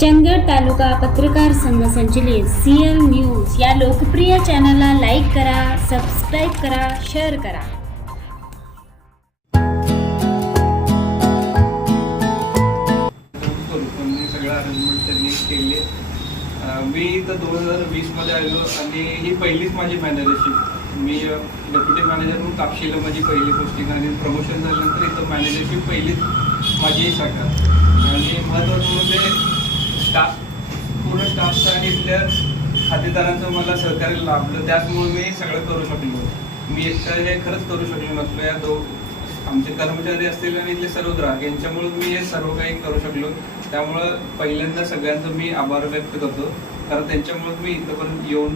चंदगड तालुका पत्रकार संघ संचलित सीएल न्यूज या लोकप्रिय चॅनलला लाईक करा सबस्क्राईब करा शेअर करा. करू मी म्हणजे सगळं अरेंजमेंट त्यांनी केले. मी इथं दोन हजार वीसमध्ये आलो आणि ही पहिलीच माझी मॅनेजरशिप मी डेप्युटी मॅनेजर म्हणून कापशीला माझी पहिली पोस्टिंग आणि प्रमोशन झाल्यानंतर इथं मॅनेजरशिप पहिलीच माझी शाखा. आणि महत्त्वाचं म्हणजे स्टाफ पूर्ण स्टाफचं आणि इथल्या खातेदारांचं मला सहकार्य लाभलं. त्याचमुळे मी सगळं करू शकलो. मी एकटं हे खरंच करू शकलो नसलो. या दो आमचे कर्मचारी असतील आणि इथले सर्व ग्राहक यांच्यामुळे मी हे सर्व काही करू शकलो. त्यामुळं पहिल्यांदा सगळ्यांचं मी आभार व्यक्त करतो. कारण त्यांच्यामुळे मी इथंपर्यंत येऊन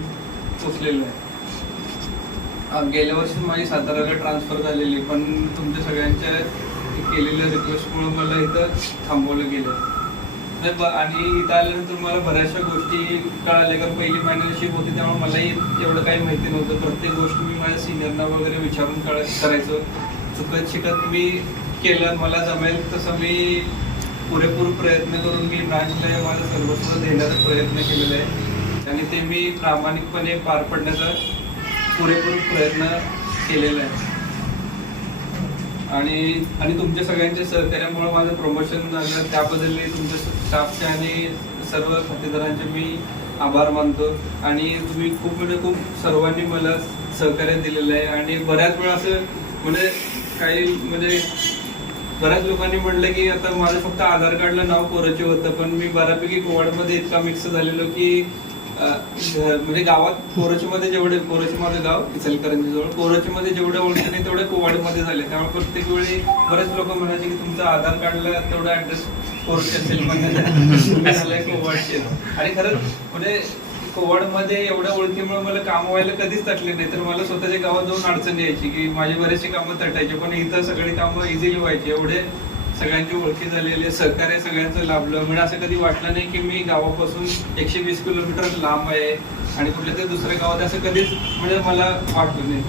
पोचलेलो आहे. गेल्या वर्षी माझी साताऱ्याला ट्रान्सफर झालेली पण तुमच्या सगळ्यांच्या केलेल्या रिक्वेस्टमुळे मला इथं थांबवलं गेलं. नाही आणि इथं आल्यानंतर मला बऱ्याचशा गोष्टी कळाल्या. कारण पहिली मॅनेजरशिप होती त्यामुळे मलाही एवढं काही माहिती नव्हतं. प्रत्येक गोष्ट मी माझ्या सिनियरना वगैरे विचारून कळ करायचो. चुकत शिकत मी केलं मला जमेल तसं मी पुरेपूर प्रयत्न करून मी ब्रांचला माझं सर्वस्व देण्याचा प्रयत्न केलेला आहे. आणि ते मी प्रामाणिकपणे पार पडण्याचा पुरेपूर प्रयत्न केलेला आहे. आणि आणि तुमच्या सगळ्यांच्या सहकार्यामुळे माझं प्रमोशन झालं. त्याबद्दल तुमच्या स्टाफचे आणि सर्व खातेदारांचे मी आभार मानतो. आणि तुम्ही खूप म्हणजे खूप सर्वांनी मला सहकार्य दिलेलं आहे. आणि बऱ्याच वेळा असं म्हणजे काही म्हणजे बऱ्याच लोकांनी म्हणलं की आता माझं फक्त आधार कार्डला नाव कोरायचे होतं. पण मी बऱ्यापैकी कोवाडमध्ये इतका मिक्स झालेलो की म्हणजे गावात कोरोचीमध्ये जेवढे कोरोची माझं गाव इचलकरंजी जवळ कोरोचीमध्ये जेवढे ओळखी नाही तेवढे कोवाडीमध्ये झाले. त्यामुळे प्रत्येक वेळी बरेच लोक म्हणायचे की तुमचं आधार कार्डला तेवढा ऍड्रेस कोरोची असेल झालाय कोवाडचे. आणि खरंच म्हणजे कोवाडमध्ये एवढ्या ओळखीमुळे मला काम व्हायला कधीच तटले नाही. तर मला स्वतःच्या गावात जाऊन अडचण यायची की माझी बरेचशी कामं तटायची पण इथं सगळी कामं इझिली व्हायची. एवढे सगळ्यांची ओळखी झालेली सहकार्य सगळ्यांचं लाभलं. म्हणजे असं कधी वाटलं नाही की मी गावापासून एकशे वीस किलोमीटर लांब आहे आणि कुठल्या तरी दुसऱ्या गावात असं कधीच म्हणजे मला वाटलं नाही.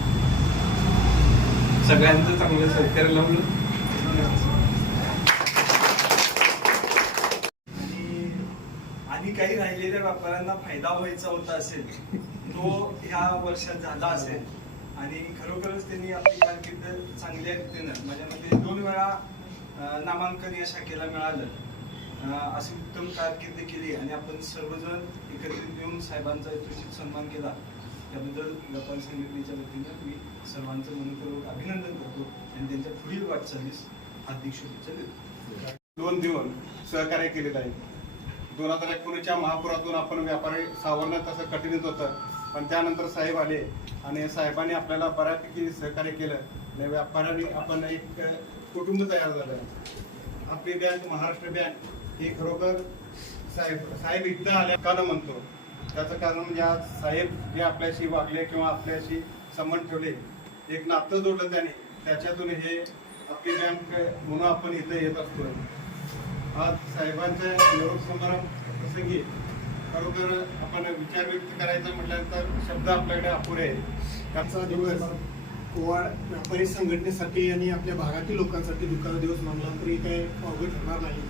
सगळ्यांचं चांगलं सहकार्य लाभलं. आणि काही राहिलेल्या व्यापाऱ्यांना फायदा व्हायचा होता असेल तो ह्या वर्षात झाला असेल. आणि खरोखरच त्यांनी आपली कारकीर्द चांगल्या रीतीनं माझ्या मते दोन वेळा नामांकन या शाखेला मिळालं. अशी उत्तम कारकिर्द केली आणि आपण सर्वजण एकत्रित येऊन साहेबांचा यथोचित सन्मान केला. त्याबद्दल व्यापारी संघटनेच्या वतीनं मी सर्वांचं मनपूर्वक अभिनंदन करतो आणि त्यांच्या पुढील वाटचालीस हार्दिक शुभेच्छा देतो. दोन दिवस सहकार्य केलेलं आहे. दोन हजार एकोणीसच्या महापुरातून आपण व्यापारी सावरणं तसं कठीणच होतं. पण त्यानंतर साहेब आले आणि साहेबांनी आपल्याला बऱ्यापैकी सहकार्य केलं. आणि व्यापाऱ्यांनी आपण एक कुटुंब तयार झालं आपली बँक महाराष्ट्र बँक ही खरोखर साहेब साहेब इथं आल्या का म्हणतो. त्याचं कारण म्हणजे आज साहेब जे आपल्याशी वागले किंवा आपल्याशी संबंध ठेवले एक नातं जोडलं त्याने त्याच्यातून हे आपली बँक म्हणून आपण इथं येत असतो आज साहेबांच्या निरोप समारंभ प्रसंगी खरोखर आपण विचार व्यक्त करायचा म्हटल्यानंतर शब्द आपल्याकडे अपुरे आहे त्याचा दिवस कोवाड व्यापारी संघटनेसाठी आणि आपल्या भागातील लोकांसाठी दुकान दिवस मानला तरी काही अवघड ठरणार नाही.